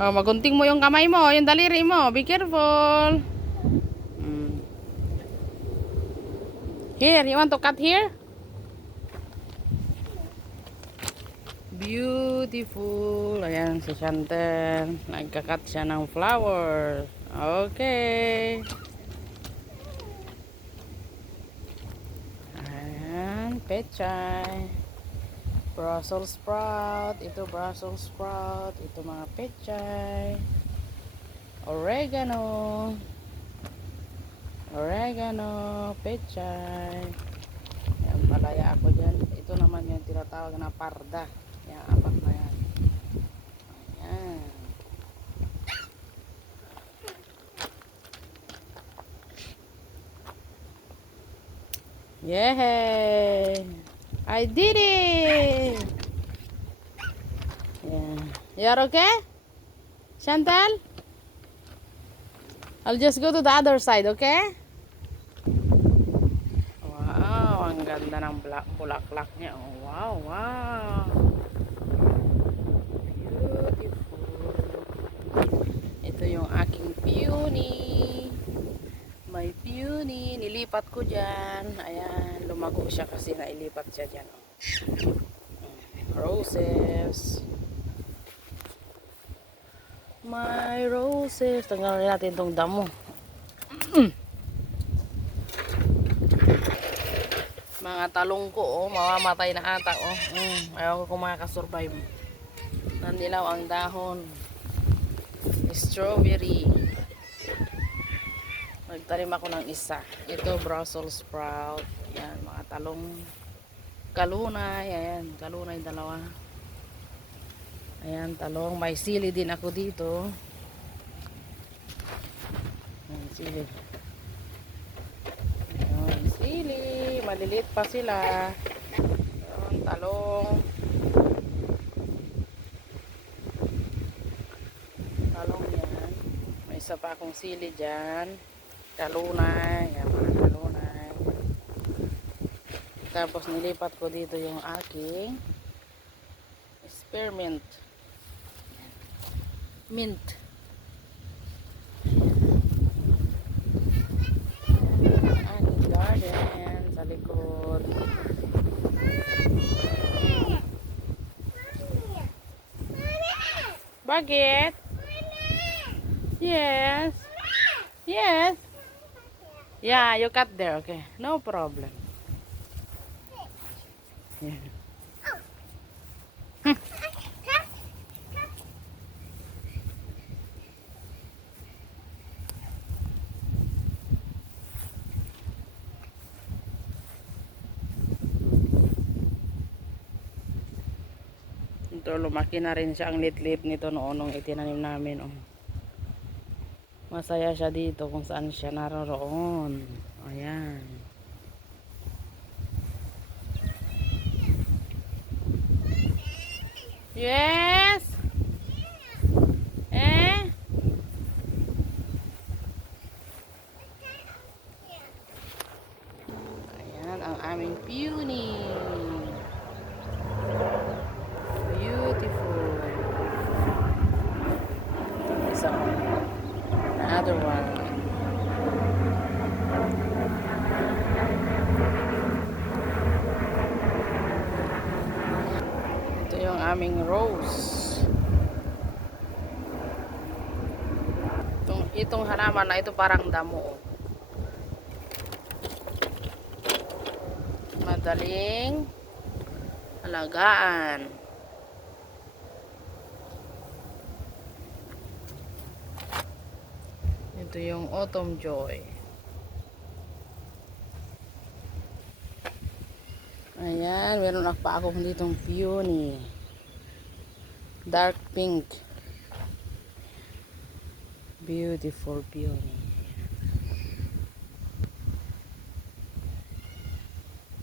Oh, magunting mo yung kamay mo, yung daliri mo. Be careful. Mm. Here, you want to cut here? Beautiful. Ayan si Chantel. Nagka-cut siya ng flower. Okay. Ayan, pechay. Brussels sprout. Ito Brussels sprout. Ito mga pechay. Oregano. Oregano. Pechay. Ayan, palaya ako dyan. Ito naman yung tinatawag na parda. Ayan, apat na yan. Ayan. Yay! I did it! Yeah. You're okay? Chantal? I'll just go to the other side, okay? Wow, ang ganda ng bulaklak niya. Oh, wow, wow. Beautiful. Ito yung aking peony. May peony. Nilipat ko dyan. Ayan, lumago siya kasi nailipat siya dyan. Roses. My roses. Tanggalin natin itong damo. Mga talong ko, oh, mamamatay na ata, oh. Ayaw ko kung makakasurvive. Nandilaw ang dahon. Strawberry. Nagtanim ako ng isa. Ito, Brussels sprout. Yan, mga talong. Kalunay. Ayan, kalunay dalawa. Ayan, talong. May sili din ako dito. Ayan, sili. Ayan, sili. Maliliit pa sila. Ayan, talong. Talong yan. May isa pa akong sili dyan. Kalunay. Ayan, mga kalunay. Tapos nilipat ko dito yung aking spearmint. Mint. Aking garden sa likod. Bakit? Yes. Yes. Yeah, you cut there. Okay. No problem. Yeah. Ito, lumaki na rin siya. Ang lit-lit nito noon nung itinanim namin. Oh. Masaya siya dito kung saan siya naroon. Ayan. Yes! Eh? Ayan ang aming peony. Beautiful. Isa pa. Another one. Ito yung aming rose. Itong halaman na ito parang damo. Madaling alagaan. Ito yung autumn joy. Ayan, meron pa akong ditong peony. Dark pink. Beautiful peony.